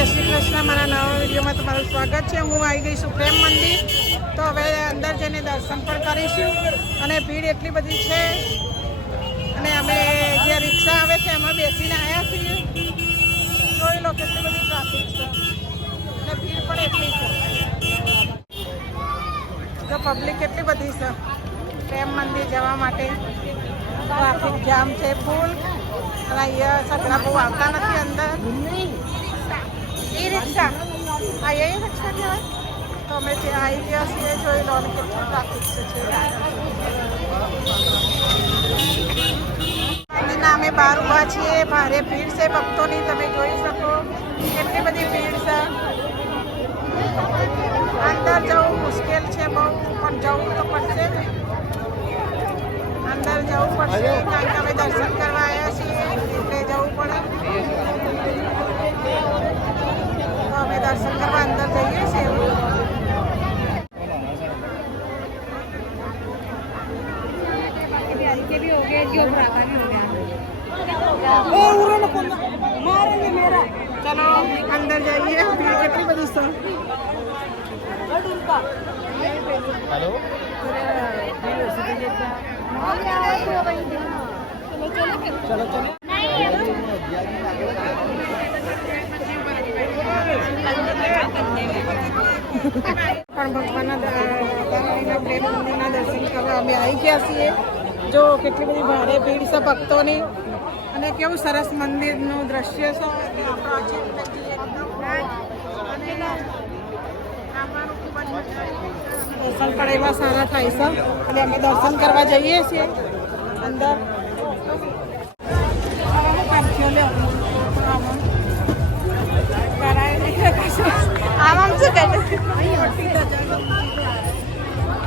જય શ્રી કૃષ્ણ. મારા નવા વિડીયોમાં તમારું સ્વાગત છે. હું આવી ગઈ છું પ્રેમ મંદિર. તો હવે અંદર જઈને દર્શન પણ કરીશું. અને ભીડ એટલી બધી છે અને અમે જે રિક્ષા આવે છે એમાં બેસીને આવ્યા છીએ. જોઈ લો કેટલી બધી ટ્રાફિક છે અને ભીડ પણ એટલી છે. તો પબ્લિક કેટલી બધી છે પ્રેમ મંદિર જવા માટે. ટ્રાફિક જામ છે ફૂલ. અને અહીંયા સગડા બહુ આવતા નથી અંદર. ઈ રિક્ષા આ એ રિક્ષા કહેવાય. તો અમે ત્યાં આવી ગયા છીએ. જોઈ લો કેટલું ટ્રાફિક છે. મંદિરના અમે બહાર ઊભા છીએ. ભારે ભીડ છે ભક્તોની. તમે જોઈ શકો કેટલી બધી ભીડ છે. અંદર જવું મુશ્કેલ છે બહુ, પણ જવું તો પડશે ને. અંદર જવું પડશે કારણ કે અમે દર્શન કરવા આવ્યા છીએ એટલે જવું પડે. તો અમે દર્શન કરવા અંદર જઈએ છીએ. ચલો અંદર જઈએ. ભીડ કેટલી બધી છે. हेलो चलो चलो પણ ભગવાનના પ્રેમ મંદિરના દર્શન કરવા અમે આવી ગયા છીએ. જો કેટલી બધી ભારે ભીડ છે ભક્તોની. અને કેવું સરસ મંદિરનું દ્રશ્ય છે. દર્શન પણ એવા સારા થાય છે. અને અમે દર્શન કરવા જઈએ છીએ અંદર.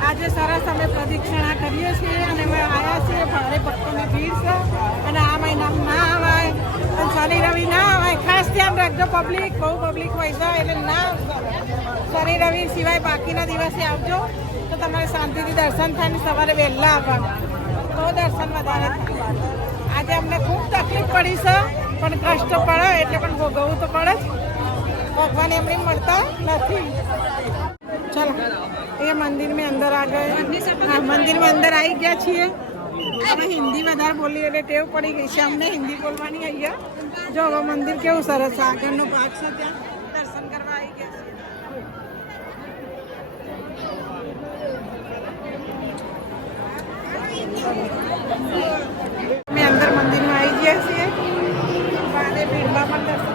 આજે સરસ અમે પ્રદક્ષિણા કરીએ છીએ અને અમે આવ્યા છીએ. ભારે ભક્તોની ભીડ છે અને આ મહિનામાં ના આવાય પણ શનિ રવિ ના આવાય. ખાસ ધ્યાન રાખજો પબ્લિક. બહુ પબ્લિક હોય છે એટલે ના શનિ રવિ સિવાય બાકીના દિવસે આવજો તો તમારે શાંતિથી દર્શન થાય ને સવારે વહેલા આવવાનું તો દર્શન વધારે થાય. આજે અમને ખૂબ તકલીફ પડી છે પણ કષ્ટ પડે એટલે પણ ભોગવવું તો પડે જ. ભગવાન એમની મળતા નથી. ચલો ये मंदिर में अंदर आ गए. हाँ मंदिर में अंदर आई गया છીએ. અમે હિન્દી વધારે બોલી એટલે ટેવ પડી ગઈ છે અમને હિન્દી બોલવાની. અહીંયા જો હવે મંદિર કેવું સરસ આગળનો ભાગ છે ત્યાં દર્શન કરવા આવી ગયા છીએ. અમે અંદર મંદિરમાં આવી ગયા છીએ. બારે ભીડમાં પણ દર્શન